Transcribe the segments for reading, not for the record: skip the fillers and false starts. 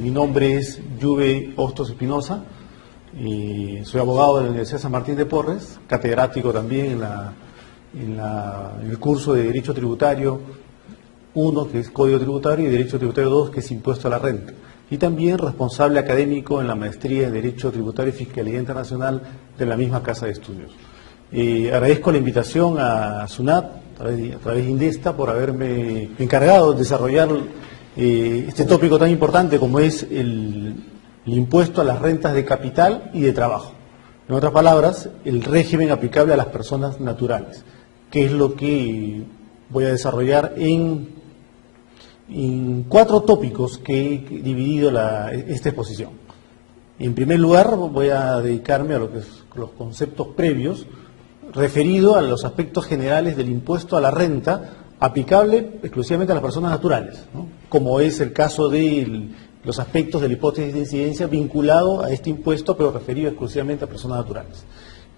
Mi nombre es Yuve Hostos Espinosa, soy abogado de la Universidad San Martín de Porres, catedrático también en el curso de Derecho Tributario 1, que es Código Tributario, y Derecho Tributario 2, que es Impuesto a la Renta. Y también responsable académico en la maestría en Derecho Tributario y Fiscalidad Internacional de la misma Casa de Estudios. Agradezco la invitación a SUNAT, a través de INDESTA, por haberme encargado de desarrollar este tópico tan importante como es el impuesto a las rentas de capital y de trabajo. En otras palabras, el régimen aplicable a las personas naturales, que es lo que voy a desarrollar en 4 tópicos que he dividido esta exposición. En primer lugar, voy a dedicarme a lo que es los conceptos previos, referido a los aspectos generales del impuesto a la renta aplicable exclusivamente a las personas naturales, ¿no? Como es el caso de los aspectos de la hipótesis de incidencia vinculado a este impuesto, pero referido exclusivamente a personas naturales.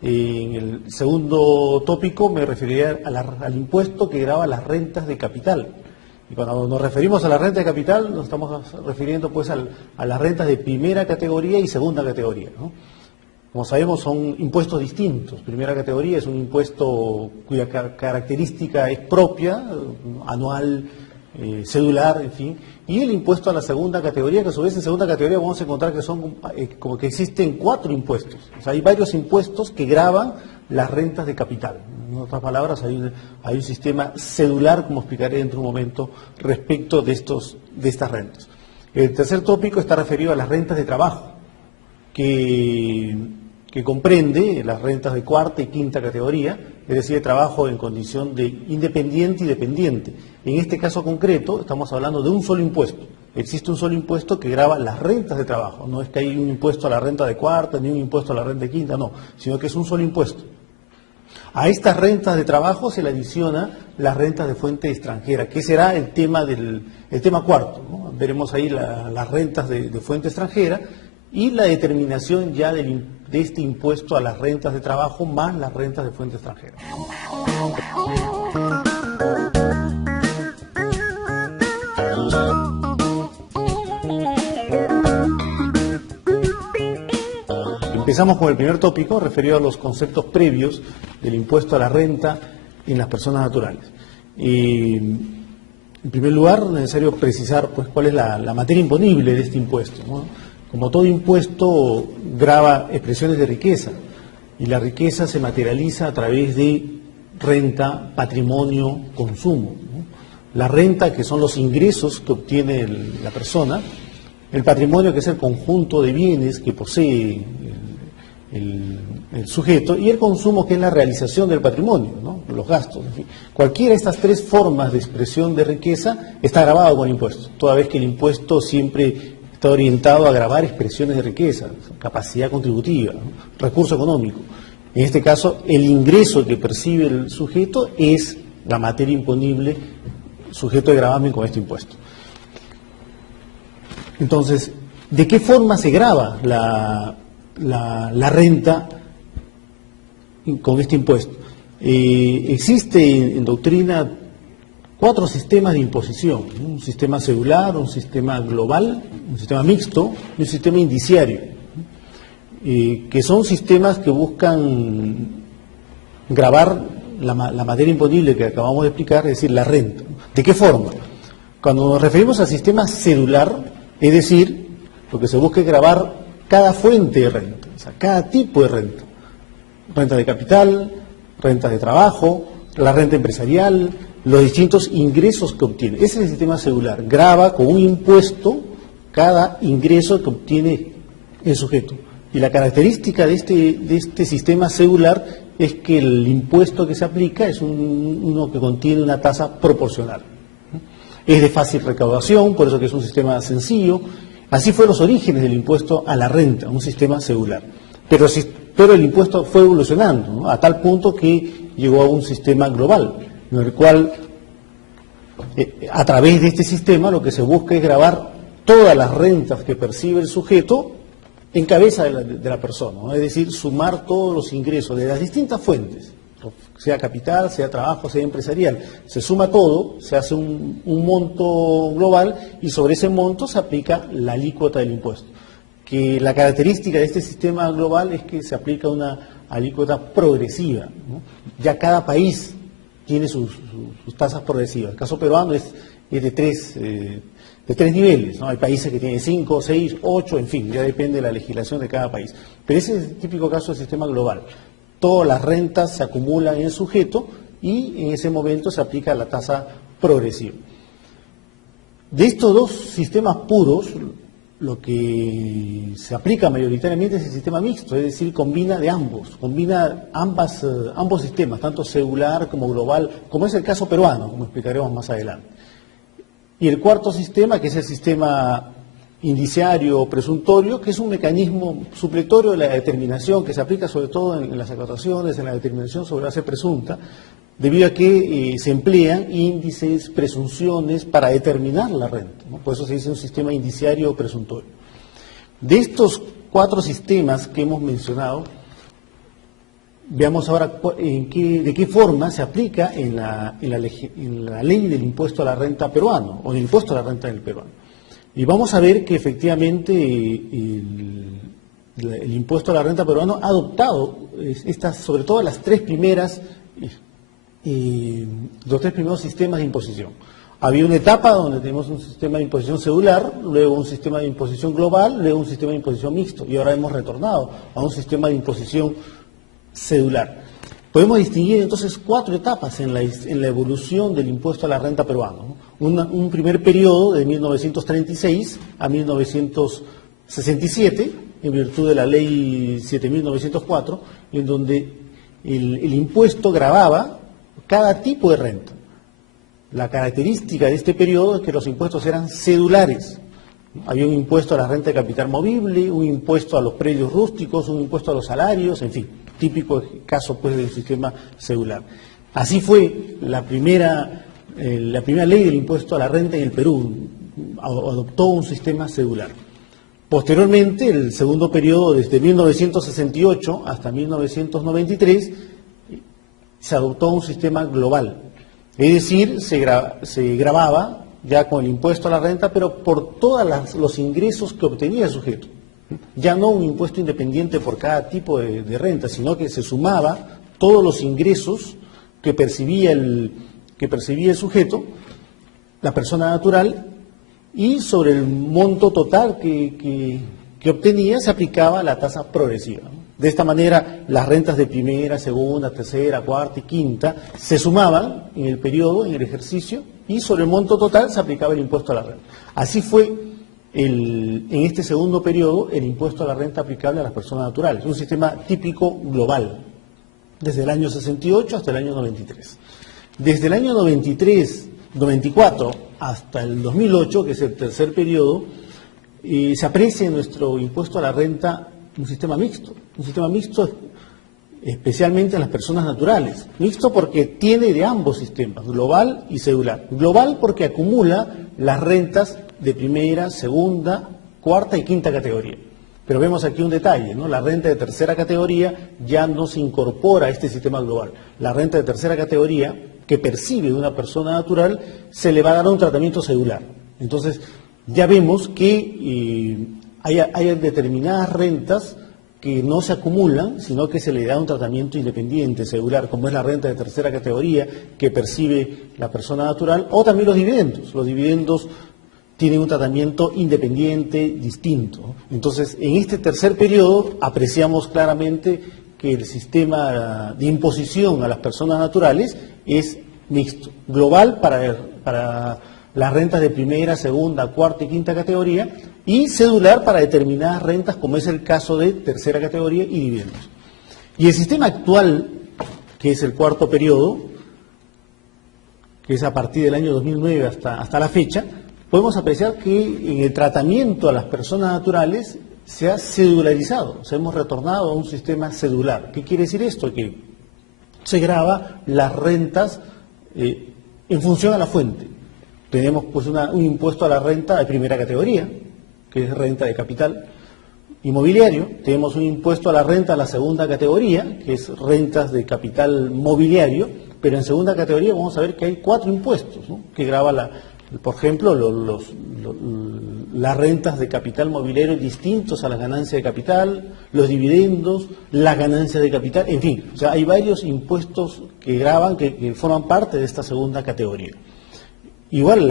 En el segundo tópico me referiré al impuesto que grava las rentas de capital. Y cuando nos referimos a la renta de capital, nos estamos refiriendo pues a las rentas de primera categoría y segunda categoría, ¿no? Como sabemos, son impuestos distintos. Primera categoría es un impuesto cuya característica es propia, anual, cedular, en fin. Y el impuesto a la segunda categoría, que a su vez en segunda categoría vamos a encontrar que son como que existen 4 impuestos. O sea, hay varios impuestos que gravan las rentas de capital. En otras palabras, hay un sistema cedular, como explicaré dentro de un momento, respecto de estas rentas. El tercer tópico está referido a las rentas de trabajo, que comprende las rentas de cuarta y quinta categoría, es decir, de trabajo en condición de independiente y dependiente. En este caso concreto estamos hablando de un solo impuesto. Existe un solo impuesto que grava las rentas de trabajo. No es que hay un impuesto a la renta de cuarta ni un impuesto a la renta de quinta, no, sino que es un solo impuesto. A estas rentas de trabajo se le adiciona las rentas de fuente extranjera, que será el tema cuarto, ¿no? Veremos ahí las rentas de fuente extranjera y la determinación ya de este impuesto a las rentas de trabajo más las rentas de fuente extranjera. Empezamos con el primer tópico referido a los conceptos previos del impuesto a la renta en las personas naturales. En primer lugar, es necesario precisar pues, cuál es la materia imponible de este impuesto, ¿no? Como todo impuesto, grava expresiones de riqueza, y la riqueza se materializa a través de renta, patrimonio, consumo, ¿no? La renta, que son los ingresos que obtiene la persona; el patrimonio, que es el conjunto de bienes que posee el sujeto; y el consumo, que es la realización del patrimonio, ¿no? Los gastos. En fin. Cualquiera de estas 3 formas de expresión de riqueza está gravado con impuestos, toda vez que el impuesto siempre está orientado a gravar expresiones de riqueza, capacidad contributiva, ¿no? Recurso económico. En este caso, el ingreso que percibe el sujeto es la materia imponible, sujeto de gravamen con este impuesto. Entonces, ¿de qué forma se grava la renta con este impuesto? Existe en doctrina 4 sistemas de imposición: un sistema cedular, un sistema global, un sistema mixto y un sistema indiciario, que son sistemas que buscan gravar la materia imponible que acabamos de explicar, es decir, la renta. ¿De qué forma? Cuando nos referimos al sistema cedular, es decir, lo que se busca es gravar cada fuente de renta, o sea, cada tipo de renta: renta de capital, renta de trabajo, la renta empresarial, los distintos ingresos que obtiene. Ese es el sistema cedular. Grava con un impuesto cada ingreso que obtiene el sujeto. Y la característica de este sistema cedular es que el impuesto que se aplica es uno que contiene una tasa proporcional. Es de fácil recaudación, por eso que es un sistema sencillo. Así fueron los orígenes del impuesto a la renta, un sistema cedular. Pero el impuesto fue evolucionando, ¿no? A tal punto que llegó a un sistema global, en el cual, a través de este sistema, lo que se busca es gravar todas las rentas que percibe el sujeto en cabeza de la persona, ¿no? Es decir, sumar todos los ingresos de las distintas fuentes, sea capital, sea trabajo, sea empresarial. Se suma todo, se hace un monto global y sobre ese monto se aplica la alícuota del impuesto. Que la característica de este sistema global es que se aplica una alícuota progresiva, ¿no? Ya cada país tiene sus tasas progresivas. El caso peruano es de tres niveles, ¿no? Hay países que tienen 5, 6, 8, en fin, ya depende de la legislación de cada país. Pero ese es el típico caso del sistema global. Todas las rentas se acumulan en el sujeto y en ese momento se aplica la tasa progresiva. De estos dos sistemas puros, lo que se aplica mayoritariamente es el sistema mixto, es decir, combina ambos sistemas, tanto celular como global, como es el caso peruano, como explicaremos más adelante. Y el cuarto sistema, que es el sistema indiciario o presuntorio, que es un mecanismo supletorio de la determinación que se aplica sobre todo en las acotaciones, en la determinación sobre base presunta, debido a que se emplean índices, presunciones para determinar la renta, ¿no? Por eso se dice un sistema indiciario o presuntorio. De estos cuatro sistemas que hemos mencionado, veamos ahora de qué forma se aplica en la ley del impuesto a la renta peruano, o del impuesto a la renta del peruano. Y vamos a ver que efectivamente el impuesto a la renta peruano ha adoptado sobre todo los tres primeros sistemas de imposición. Había una etapa donde tenemos un sistema de imposición cedular, luego un sistema de imposición global, luego un sistema de imposición mixto, y ahora hemos retornado a un sistema de imposición cedular. Podemos distinguir entonces cuatro etapas en la evolución del impuesto a la renta peruano, ¿no? Un primer periodo de 1936 a 1967, en virtud de la ley 7.904, en donde el impuesto gravaba cada tipo de renta. La característica de este periodo es que los impuestos eran cedulares. Había un impuesto a la renta de capital movible, un impuesto a los predios rústicos, un impuesto a los salarios, en fin, típico caso pues del sistema cedular. Así fue la primera ley del impuesto a la renta en el Perú, adoptó un sistema cedular. Posteriormente, el segundo periodo, desde 1968 hasta 1993, se adoptó un sistema global, es decir, se gravaba ya con el impuesto a la renta, pero por todos los ingresos que obtenía el sujeto. Ya no un impuesto independiente por cada tipo de renta, sino que se sumaba todos los ingresos que percibía el sujeto, la persona natural, y sobre el monto total que obtenía se aplicaba la tasa progresiva, ¿no? De esta manera, las rentas de primera, segunda, tercera, cuarta y quinta se sumaban en el periodo, en el ejercicio, y sobre el monto total se aplicaba el impuesto a la renta. Así fue en este segundo periodo el impuesto a la renta aplicable a las personas naturales, un sistema típico global, desde el año 68 hasta el año 93. Desde el año 94 hasta el 2008, que es el tercer periodo, se aprecia en nuestro impuesto a la renta un sistema mixto especialmente en las personas naturales. Mixto porque tiene de ambos sistemas, global y cedular. Global porque acumula las rentas de primera, segunda, cuarta y quinta categoría. Pero vemos aquí un detalle, ¿no? La renta de tercera categoría ya no se incorpora a este sistema global. La renta de tercera categoría que percibe una persona natural se le va a dar un tratamiento cedular. Entonces, ya vemos que hay determinadas rentas que no se acumulan, sino que se le da un tratamiento independiente, cedular, como es la renta de tercera categoría que percibe la persona natural, o también los dividendos. Los dividendos tienen un tratamiento independiente, distinto. Entonces, en este tercer periodo apreciamos claramente que el sistema de imposición a las personas naturales es mixto, global para las rentas de primera, segunda, cuarta y quinta categoría, y cedular para determinadas rentas, como es el caso de tercera categoría y dividendos. Y el sistema actual, que es el cuarto periodo, que es a partir del año 2009 hasta la fecha, podemos apreciar que en el tratamiento a las personas naturales se ha cedularizado, o sea, hemos retornado a un sistema cedular. ¿Qué quiere decir esto? Que se grava las rentas en función a la fuente. Tenemos pues un impuesto a la renta de primera categoría, que es renta de capital, inmobiliario, tenemos un impuesto a la renta de la segunda categoría, que es rentas de capital mobiliario, pero en segunda categoría vamos a ver que hay 4 impuestos, ¿no?, que grava por ejemplo, las rentas de capital mobiliario distintos a las ganancias de capital, los dividendos, las ganancias de capital, en fin, o sea, hay varios impuestos que gravan, que forman parte de esta segunda categoría. Igual,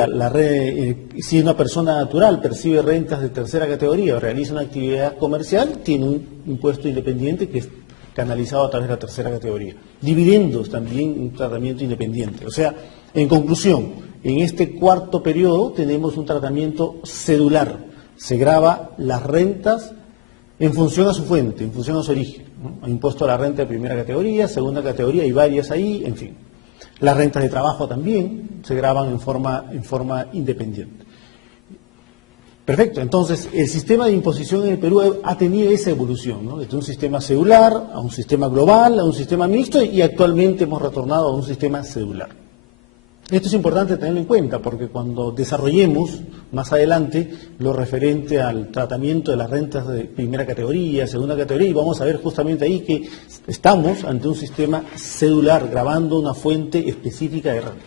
si una persona natural percibe rentas de tercera categoría o realiza una actividad comercial, tiene un impuesto independiente que es canalizado a través de la tercera categoría. Dividendos también, un tratamiento independiente. O sea, en conclusión, en este cuarto periodo tenemos un tratamiento cedular. Se grava las rentas en función a su fuente, en función a su origen, ¿no? Impuesto a la renta de primera categoría, segunda categoría, hay varias ahí, en fin. Las rentas de trabajo también se gravan en forma independiente. Perfecto, entonces el sistema de imposición en el Perú ha tenido esa evolución, ¿no?, desde un sistema cedular a un sistema global, a un sistema mixto, y actualmente hemos retornado a un sistema cedular. Esto es importante tenerlo en cuenta porque cuando desarrollemos más adelante lo referente al tratamiento de las rentas de primera categoría, segunda categoría, y vamos a ver justamente ahí que estamos ante un sistema cedular, gravando una fuente específica de renta.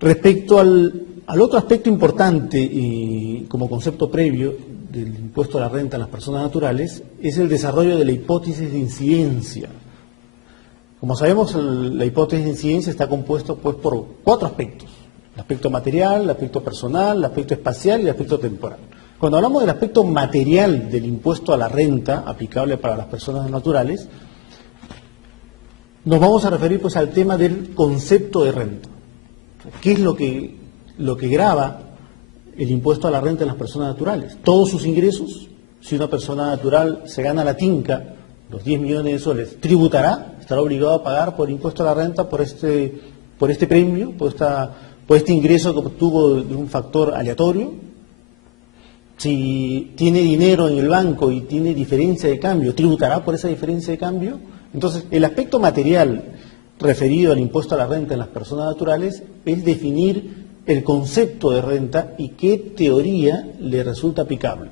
Respecto al otro aspecto importante como concepto previo del impuesto a la renta a las personas naturales, es el desarrollo de la hipótesis de incidencia. Como sabemos, la hipótesis de incidencia está compuesta pues por 4 aspectos: el aspecto material, el aspecto personal, el aspecto espacial y el aspecto temporal. Cuando hablamos del aspecto material del impuesto a la renta aplicable para las personas naturales, nos vamos a referir pues al tema del concepto de renta. ¿Qué es lo que grava el impuesto a la renta de las personas naturales? Todos sus ingresos. Si una persona natural se gana la tinca, los 10 millones de soles, tributará, estará obligado a pagar por impuesto a la renta por este premio, por este ingreso que obtuvo de un factor aleatorio. Si tiene dinero en el banco y tiene diferencia de cambio, tributará por esa diferencia de cambio. Entonces, el aspecto material referido al impuesto a la renta en las personas naturales es definir el concepto de renta y qué teoría le resulta aplicable.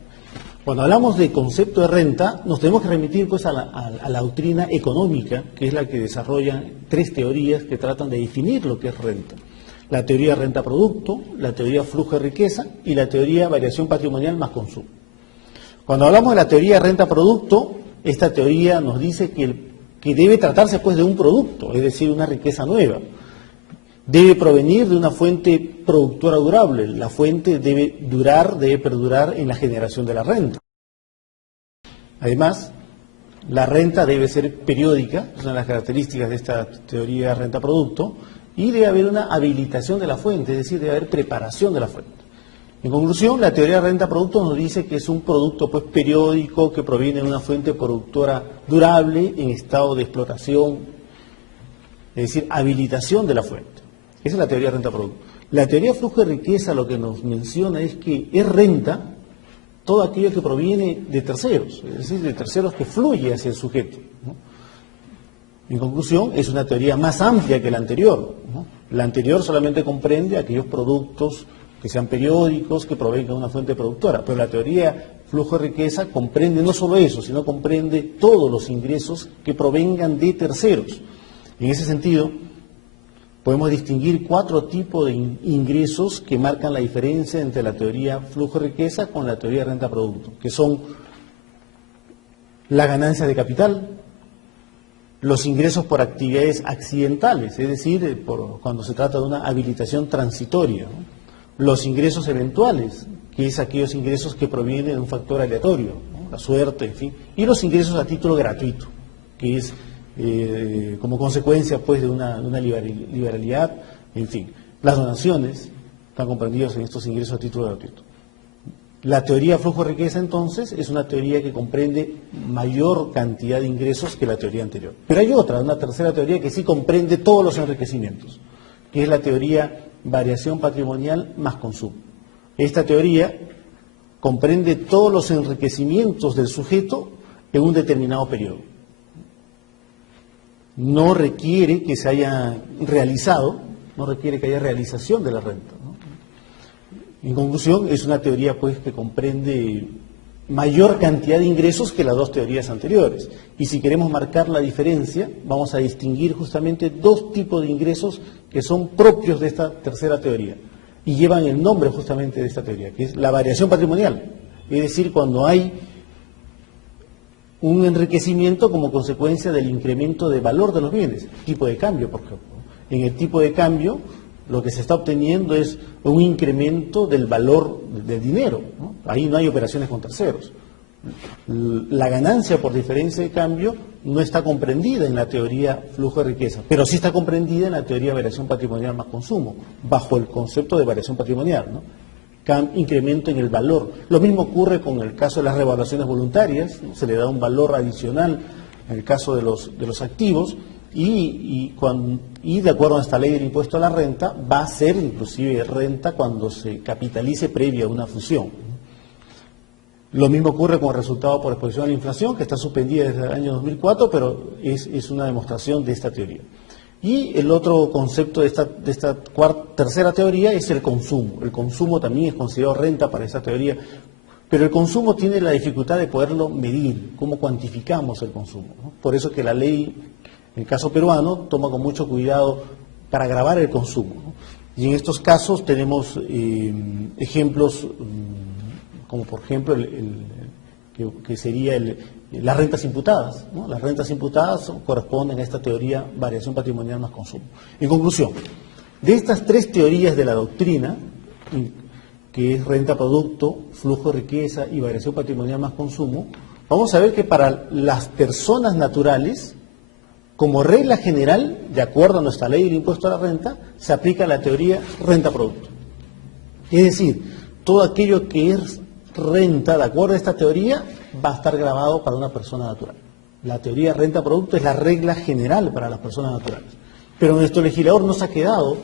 Cuando hablamos de concepto de renta, nos tenemos que remitir pues a la doctrina económica, que es la que desarrolla 3 teorías que tratan de definir lo que es renta: la teoría renta-producto, la teoría flujo de riqueza y la teoría variación patrimonial más consumo. Cuando hablamos de la teoría renta-producto, esta teoría nos dice que debe tratarse pues de un producto, es decir, una riqueza nueva. Debe provenir de una fuente productora durable. La fuente debe perdurar en la generación de la renta. Además, la renta debe ser periódica, es una de las características de esta teoría renta-producto, y debe haber una habilitación de la fuente, es decir, debe haber preparación de la fuente. En conclusión, la teoría renta-producto nos dice que es un producto pues periódico que proviene de una fuente productora durable en estado de explotación, es decir, habilitación de la fuente. Esa es la teoría renta-producto. La teoría flujo de riqueza lo que nos menciona es que es renta todo aquello que proviene de terceros, es decir, de terceros que fluye hacia el sujeto, ¿no? En conclusión, es una teoría más amplia que la anterior, ¿no? La anterior solamente comprende aquellos productos que sean periódicos, que provengan de una fuente productora, pero la teoría flujo de riqueza comprende no solo eso, sino comprende todos los ingresos que provengan de terceros. En ese sentido, podemos distinguir 4 tipos de ingresos que marcan la diferencia entre la teoría flujo de riqueza con la teoría renta-producto, que son la ganancia de capital, los ingresos por actividades accidentales, es decir, cuando se trata de una habilitación transitoria, ¿no?, los ingresos eventuales, que es aquellos ingresos que provienen de un factor aleatorio, ¿no?, la suerte, en fin, y los ingresos a título gratuito, que es como consecuencia pues de una liberalidad, en fin. Las donaciones están comprendidas en estos ingresos a título gratuito. La teoría flujo de riqueza entonces es una teoría que comprende mayor cantidad de ingresos que la teoría anterior. Pero hay una tercera teoría que sí comprende todos los enriquecimientos, que es la teoría variación patrimonial más consumo. Esta teoría comprende todos los enriquecimientos del sujeto en un determinado periodo. No requiere que se haya realizado, no requiere que haya realización de la renta, ¿no? En conclusión, es una teoría pues que comprende mayor cantidad de ingresos que las dos teorías anteriores. Y si queremos marcar la diferencia, vamos a distinguir justamente dos tipos de ingresos que son propios de esta tercera teoría y llevan el nombre justamente de esta teoría, que es la variación patrimonial. Es decir, cuando hay un enriquecimiento como consecuencia del incremento de valor de los bienes, tipo de cambio, por ejemplo. En el tipo de cambio, lo que se está obteniendo es un incremento del valor del dinero, ¿no? Ahí no hay operaciones con terceros. La ganancia por diferencia de cambio no está comprendida en la teoría flujo de riqueza, pero sí está comprendida en la teoría de variación patrimonial más consumo, bajo el concepto de variación patrimonial, ¿no? Incremento en el valor. Lo mismo ocurre con el caso de las revaluaciones voluntarias, ¿no? Se le da un valor adicional en el caso de los activos y de acuerdo a esta ley del impuesto a la renta va a ser inclusive renta cuando se capitalice previa a una fusión. Lo mismo ocurre con el resultado por exposición a la inflación, que está suspendida desde el año 2004, pero es una demostración de esta teoría. Y el otro concepto de esta tercera teoría es el consumo. El consumo también es considerado renta para esa teoría, pero el consumo tiene la dificultad de poderlo medir, cómo cuantificamos el consumo, ¿no? Por eso que la ley, en el caso peruano, toma con mucho cuidado para gravar el consumo, ¿no? Y en estos casos tenemos ejemplos como por ejemplo que sería las rentas imputadas, ¿no? Las rentas imputadas corresponden a esta teoría variación patrimonial más consumo. En conclusión, de estas tres teorías de la doctrina, que es renta producto, flujo de riqueza y variación patrimonial más consumo, vamos a ver que para las personas naturales, como regla general, de acuerdo a nuestra ley del impuesto a la renta, se aplica la teoría renta producto. Es decir, todo aquello que es renta, de acuerdo a esta teoría, va a estar grabado para una persona natural. La teoría renta-producto es la regla general para las personas naturales. Pero nuestro legislador no se ha quedado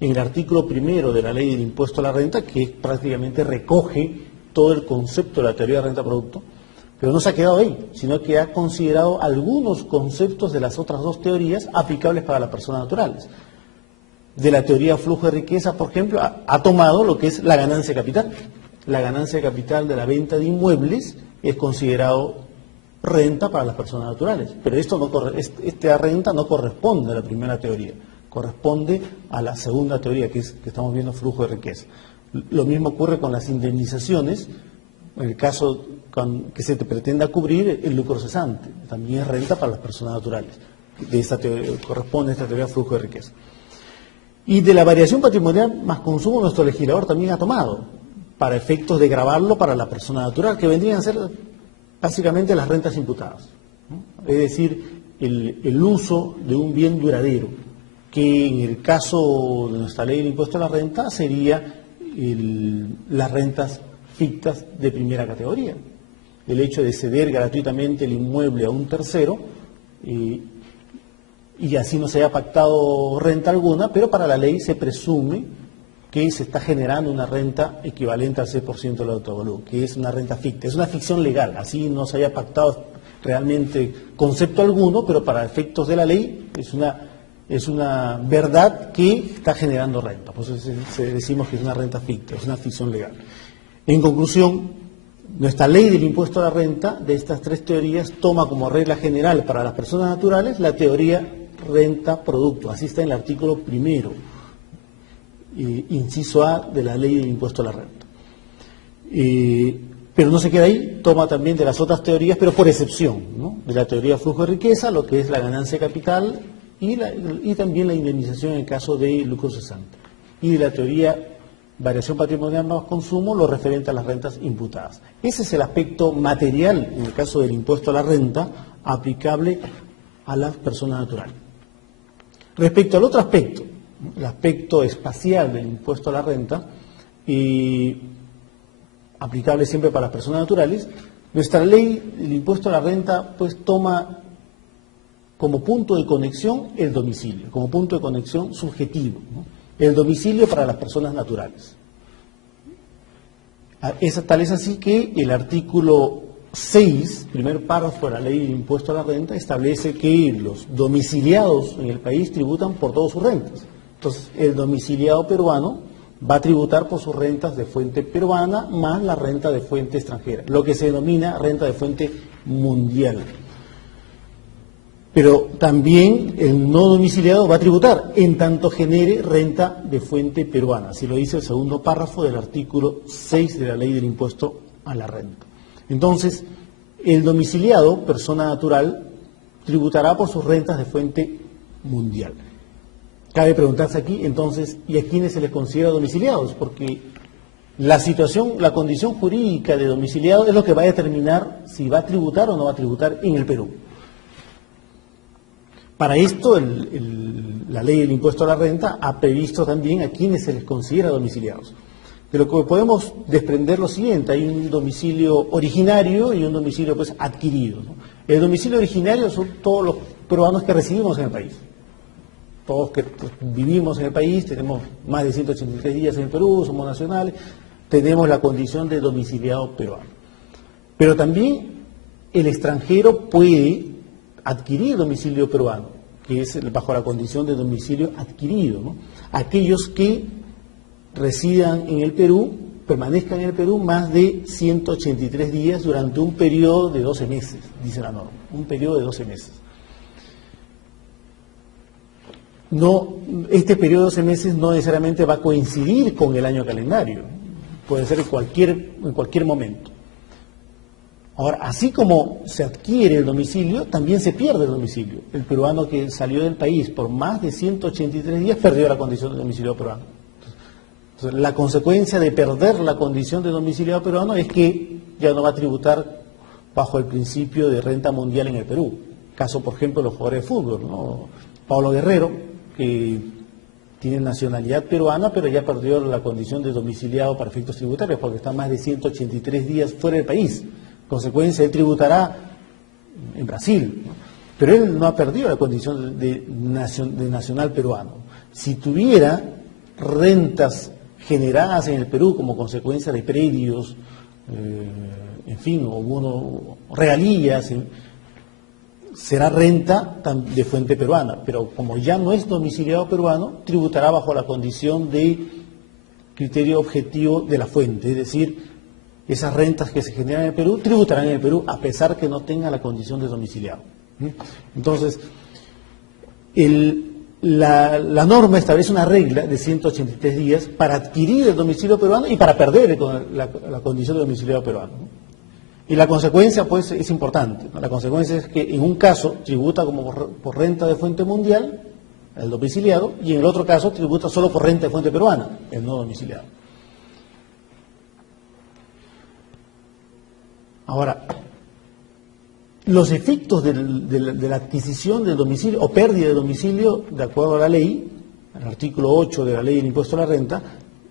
en el artículo primero de la ley del impuesto a la renta, que prácticamente recoge todo el concepto de la teoría renta-producto, pero no se ha quedado ahí, sino que ha considerado algunos conceptos de las otras dos teorías aplicables para las personas naturales. De la teoría flujo de riqueza, por ejemplo, ha tomado lo que es la ganancia de capital. La ganancia de capital de la venta de inmuebles es considerado renta para las personas naturales, pero esta renta no corresponde a la primera teoría, corresponde a la segunda teoría, que estamos viendo flujo de riqueza. Lo mismo ocurre con las indemnizaciones, en el caso que se te pretenda cubrir el lucro cesante, también es renta para las personas naturales. De esta teoría, corresponde a esta teoría flujo de riqueza. Y de la variación patrimonial más consumo, nuestro legislador también ha tomado, para efectos de gravarlo para la persona natural, que vendrían a ser básicamente las rentas imputadas, ¿no? Es decir, el uso de un bien duradero, que en el caso de nuestra ley del impuesto a la renta sería las rentas fictas de primera categoría. El hecho de ceder gratuitamente el inmueble a un tercero y así no se haya pactado renta alguna, pero para la ley se presume que se está generando una renta equivalente al 6% del autovalor, que es una renta ficta. Es una ficción legal, así no se haya pactado realmente concepto alguno, pero para efectos de la ley es una verdad que está generando renta. Por eso decimos que es una renta ficta, es una ficción legal. En conclusión, nuestra ley del impuesto a la renta, de estas tres teorías, toma como regla general para las personas naturales la teoría renta-producto. Así está en el artículo primero, inciso A de la ley del impuesto a la renta. Pero no se queda ahí, toma también de las otras teorías, pero por excepción, ¿no? De la teoría flujo de riqueza, lo que es la ganancia de capital y también la indemnización en el caso de lucro cesante. Y de la teoría variación patrimonial más consumo, lo referente a las rentas imputadas. Ese es el aspecto material, en el caso del impuesto a la renta, aplicable a las personas naturales. Respecto al otro aspecto, el aspecto espacial del impuesto a la renta, aplicable siempre para las personas naturales, nuestra ley del impuesto a la renta pues toma como punto de conexión el domicilio, como punto de conexión subjetivo, ¿no? El domicilio para las personas naturales. Tal es así que el artículo 6, primer párrafo de la ley del impuesto a la renta, establece que los domiciliados en el país tributan por todas sus rentas. Entonces, el domiciliado peruano va a tributar por sus rentas de fuente peruana más la renta de fuente extranjera, lo que se denomina renta de fuente mundial. Pero también el no domiciliado va a tributar en tanto genere renta de fuente peruana, así lo dice el segundo párrafo del artículo 6 de la Ley del Impuesto a la Renta. Entonces, el domiciliado, persona natural, tributará por sus rentas de fuente mundial. Cabe preguntarse aquí, entonces, ¿y a quiénes se les considera domiciliados? Porque la situación, la condición jurídica de domiciliado es lo que va a determinar si va a tributar o no va a tributar en el Perú. Para esto, la ley del impuesto a la renta ha previsto también a quienes se les considera domiciliados. De lo que podemos desprender lo siguiente: hay un domicilio originario y un domicilio pues adquirido, ¿no? El domicilio originario son todos los peruanos que residimos en el país. Todos que pues, vivimos en el país, tenemos más de 183 días en el Perú, somos nacionales, tenemos la condición de domiciliado peruano. Pero también el extranjero puede adquirir domicilio peruano, que es bajo la condición de domicilio adquirido, ¿no? Aquellos que residan en el Perú, permanezcan en el Perú más de 183 días durante un periodo de 12 meses, dice la norma, un periodo de 12 meses. No, este periodo de 12 meses no necesariamente va a coincidir con el año calendario, puede ser en cualquier momento. Ahora, así como se adquiere el domicilio, también se pierde el domicilio. El peruano que salió del país por más de 183 días perdió la condición de domiciliado peruano. Entonces, la consecuencia de perder la condición de domiciliado peruano es que ya no va a tributar bajo el principio de renta mundial en el Perú. Caso, por ejemplo, de los jugadores de fútbol, ¿no? Pablo Guerrero, que tiene nacionalidad peruana, pero ya perdió la condición de domiciliado para efectos tributarios porque está más de 183 días fuera del país. Consecuencia, él tributará en Brasil, ¿no? Pero él no ha perdido la condición de nacional peruano. Si tuviera rentas generadas en el Perú como consecuencia de predios, en fin, o regalías, será renta de fuente peruana, pero como ya no es domiciliado peruano, tributará bajo la condición de criterio objetivo de la fuente, es decir, esas rentas que se generan en el Perú tributarán en el Perú a pesar que no tenga la condición de domiciliado. Entonces, la norma establece una regla de 183 días para adquirir el domicilio peruano y para perder la condición de domiciliado peruano. Y la consecuencia, pues, es importante, ¿no? La consecuencia es que en un caso tributa como por renta de fuente mundial, el domiciliado, y en el otro caso tributa solo por renta de fuente peruana, el no domiciliado. Ahora, los efectos de la adquisición del domicilio o pérdida de domicilio, de acuerdo a la ley, el artículo 8 de la Ley del Impuesto a la Renta,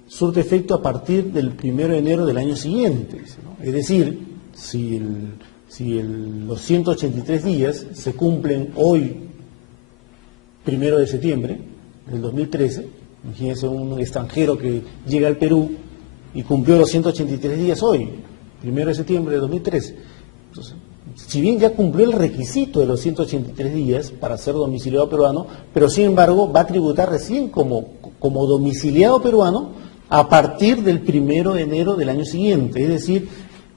surte efecto a partir del 1 de enero del año siguiente, ¿no? Es decir, si los 183 días se cumplen hoy, 1 de septiembre del 2013, imagínense un extranjero que llega al Perú y cumplió los 183 días hoy, 1 de septiembre de 2013. Entonces, si bien ya cumplió el requisito de los 183 días para ser domiciliado peruano, pero sin embargo va a tributar recién como domiciliado peruano a partir del 1 de enero del año siguiente, es decir,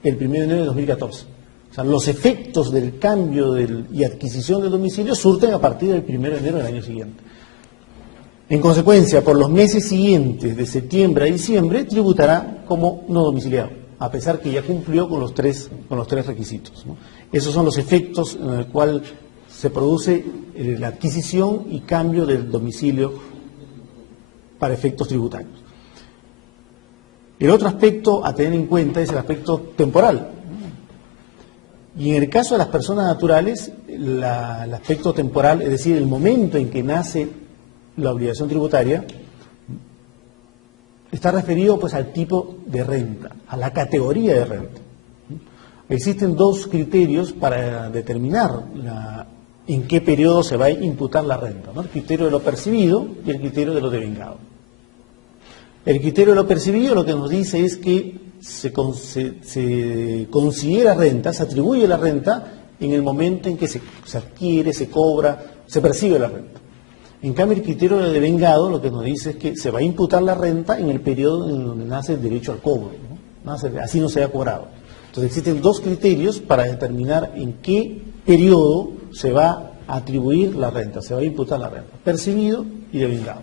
el 1 de enero de 2014. O sea, los efectos del cambio y adquisición del domicilio surten a partir del 1 de enero del año siguiente. En consecuencia, por los meses siguientes, de septiembre a diciembre, tributará como no domiciliado, a pesar que ya cumplió con los tres requisitos, ¿no? Esos son los efectos en el cual se produce la adquisición y cambio del domicilio para efectos tributarios. El otro aspecto a tener en cuenta es el aspecto temporal. Y en el caso de las personas naturales, el aspecto temporal, es decir, el momento en que nace la obligación tributaria, está referido pues al tipo de renta, a la categoría de renta. Existen dos criterios para determinar en qué periodo se va a imputar la renta, ¿no? El criterio de lo percibido y el criterio de lo devengado. El criterio de lo percibido lo que nos dice es que se considera renta, se atribuye la renta en el momento en que se adquiere, se cobra, se percibe la renta. En cambio, el criterio de devengado lo que nos dice es que se va a imputar la renta en el periodo en donde nace el derecho al cobro, ¿no? Así no se ha cobrado. Entonces existen dos criterios para determinar en qué periodo se va a atribuir la renta, se va a imputar la renta, percibido y devengado.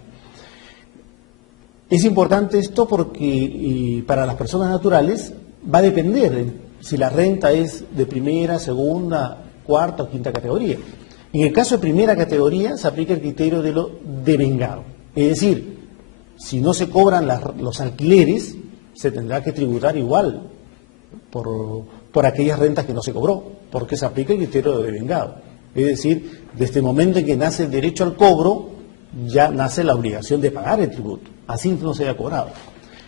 Es importante esto porque para las personas naturales va a depender de si la renta es de primera, segunda, cuarta o quinta categoría. En el caso de primera categoría se aplica el criterio de lo devengado. Es decir, si no se cobran los alquileres, se tendrá que tributar igual por aquellas rentas que no se cobró, porque se aplica el criterio de devengado. Es decir, desde el momento en que nace el derecho al cobro, ya nace la obligación de pagar el tributo, así no se haya cobrado.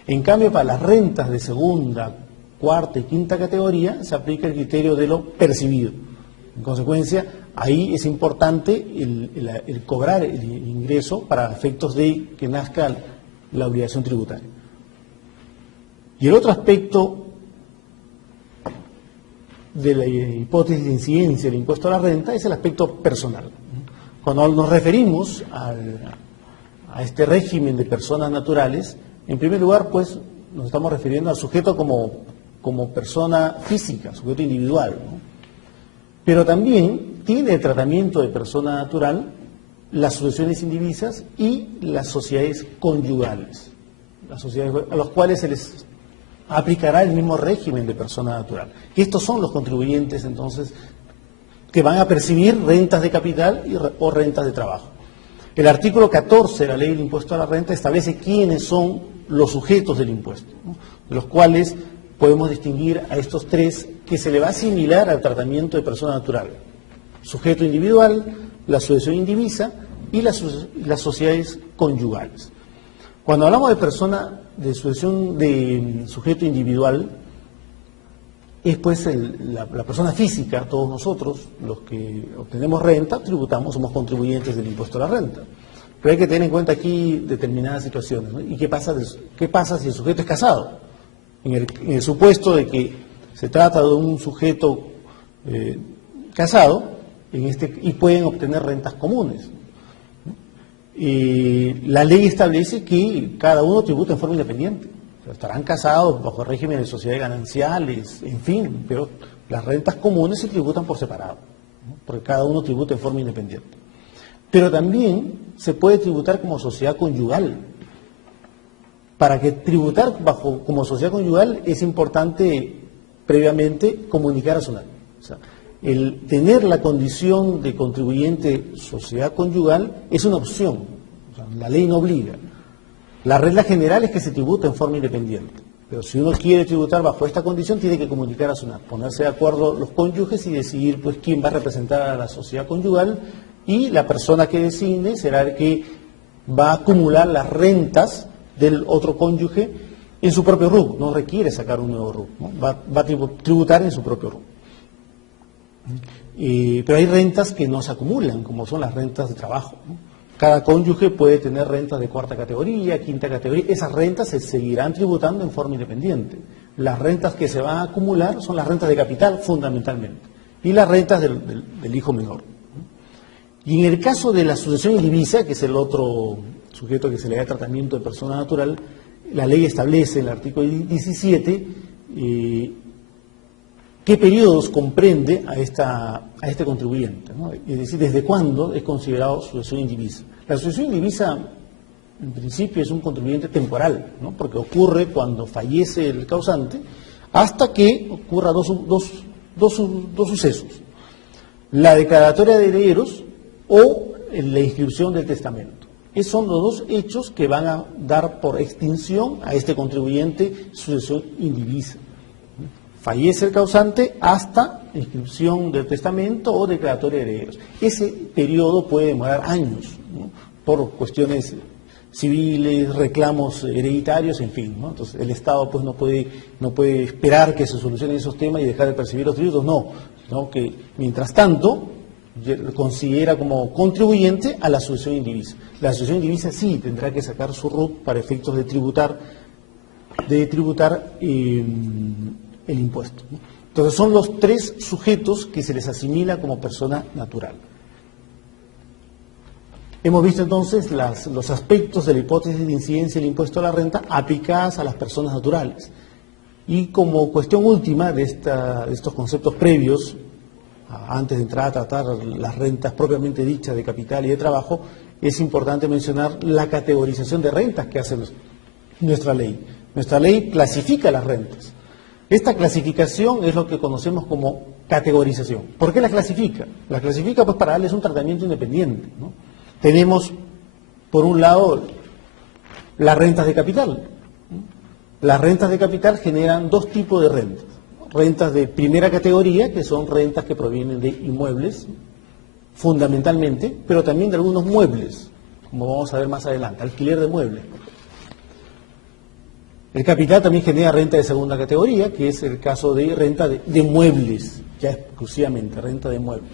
En cambio, para las rentas de segunda, cuarta y quinta categoría, se aplica el criterio de lo percibido. En consecuencia, ahí es importante el cobrar el ingreso para efectos de que nazca la obligación tributaria. Y el otro aspecto de la hipótesis de incidencia del impuesto a la renta es el aspecto personal. Cuando nos referimos a este régimen de personas naturales, en primer lugar, pues, nos estamos refiriendo al sujeto como persona física, sujeto individual, ¿no? Pero también tiene el tratamiento de persona natural las sucesiones indivisas y las sociedades conyugales, las sociedades a las cuales se les aplicará el mismo régimen de persona natural. Y estos son los contribuyentes, entonces, que van a percibir rentas de capital o rentas de trabajo. El artículo 14 de la Ley del Impuesto a la Renta establece quiénes son los sujetos del impuesto, ¿no? De los cuales podemos distinguir a estos tres que se le va a asimilar al tratamiento de persona natural: sujeto individual, la sucesión indivisa y las sociedades conyugales. Cuando hablamos de sucesión de sujeto individual, es pues la persona física, todos nosotros, los que obtenemos renta, tributamos, somos contribuyentes del impuesto a la renta. Pero hay que tener en cuenta aquí determinadas situaciones, ¿no? ¿Y qué pasa si el sujeto es casado? En el supuesto de que se trata de un sujeto casado y pueden obtener rentas comunes. La ley establece que cada uno tributa en forma independiente. O sea, estarán casados bajo el régimen de sociedades gananciales, en fin, pero las rentas comunes se tributan por separado, ¿no? Porque cada uno tributa en forma independiente. Pero también se puede tributar como sociedad conyugal. Para que tributar como sociedad conyugal es importante previamente comunicar a SUNAT. O sea, el tener la condición de contribuyente sociedad conyugal es una opción, o sea, la ley no obliga. La regla general es que se tributa en forma independiente, pero si uno quiere tributar bajo esta condición tiene que comunicar a SUNAT, ponerse de acuerdo los cónyuges y decidir pues quién va a representar a la sociedad conyugal, y la persona que designe será el que va a acumular las rentas del otro cónyuge en su propio RUC, no requiere sacar un nuevo RUC, ¿no? Va a tributar en su propio RUC. Pero hay rentas que no se acumulan, como son las rentas de trabajo, ¿no? Cada cónyuge puede tener rentas de cuarta categoría, quinta categoría, esas rentas se seguirán tributando en forma independiente. Las rentas que se van a acumular son las rentas de capital, fundamentalmente, y las rentas del hijo menor, ¿no? Y en el caso de la sucesión indivisa, que es el otro sujeto que se le da tratamiento de persona natural, la ley establece en el artículo 17 qué periodos comprende a este contribuyente, ¿no? Es decir, desde cuándo es considerado sucesión indivisa. La sucesión indivisa, en principio, es un contribuyente temporal, ¿no? Porque ocurre cuando fallece el causante hasta que ocurra dos sucesos: la declaratoria de herederos o la inscripción del testamento. Esos son los dos hechos que van a dar por extinción a este contribuyente sucesión indivisa. Fallece el causante hasta inscripción del testamento o declaratoria de herederos. Ese periodo puede demorar años, ¿no? Por cuestiones civiles, reclamos hereditarios, en fin, ¿no? Entonces el Estado pues no puede esperar que se solucionen esos temas y dejar de percibir los tributos, no, que mientras tanto considera como contribuyente a la sucesión indivisa. La sucesión indivisa sí tendrá que sacar su RUC para efectos de tributar el impuesto, ¿no? Entonces son los tres sujetos que se les asimila como persona natural. Hemos visto entonces los aspectos de la hipótesis de incidencia del impuesto a la renta aplicadas a las personas naturales. Y como cuestión última de estos conceptos previos, antes de entrar a tratar las rentas propiamente dichas de capital y de trabajo, es importante mencionar la categorización de rentas que hace nuestra ley. Nuestra ley clasifica las rentas. Esta clasificación es lo que conocemos como categorización. ¿Por qué la clasifica? La clasifica pues para darles un tratamiento independiente, ¿no? Tenemos, por un lado, las rentas de capital. Las rentas de capital generan dos tipos de rentas. Rentas de primera categoría, que son rentas que provienen de inmuebles, fundamentalmente, pero también de algunos muebles, como vamos a ver más adelante, alquiler de muebles. El capital también genera renta de segunda categoría, que es el caso de renta de muebles, ya exclusivamente renta de muebles.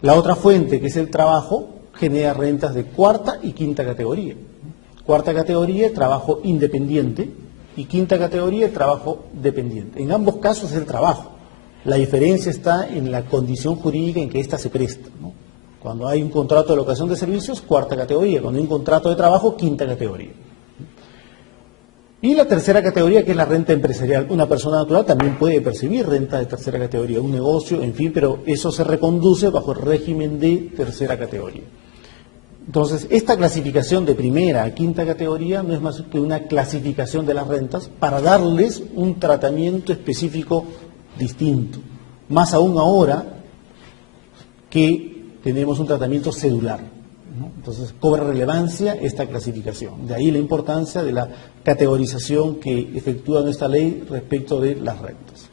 La otra fuente, que es el trabajo, genera rentas de cuarta y quinta categoría. Cuarta categoría, trabajo independiente, y quinta categoría, trabajo dependiente. En ambos casos es el trabajo. La diferencia está en la condición jurídica en que ésta se presta, ¿no? Cuando hay un contrato de locación de servicios, cuarta categoría. Cuando hay un contrato de trabajo, quinta categoría. Y la tercera categoría, que es la renta empresarial. Una persona natural también puede percibir renta de tercera categoría, un negocio, en fin, pero eso se reconduce bajo el régimen de tercera categoría. Entonces, esta clasificación de primera a quinta categoría no es más que una clasificación de las rentas para darles un tratamiento específico distinto. Más aún ahora que tenemos un tratamiento cedular, ¿no? Entonces, cobra relevancia esta clasificación. De ahí la importancia de la categorización que efectúa nuestra ley respecto de las rentas.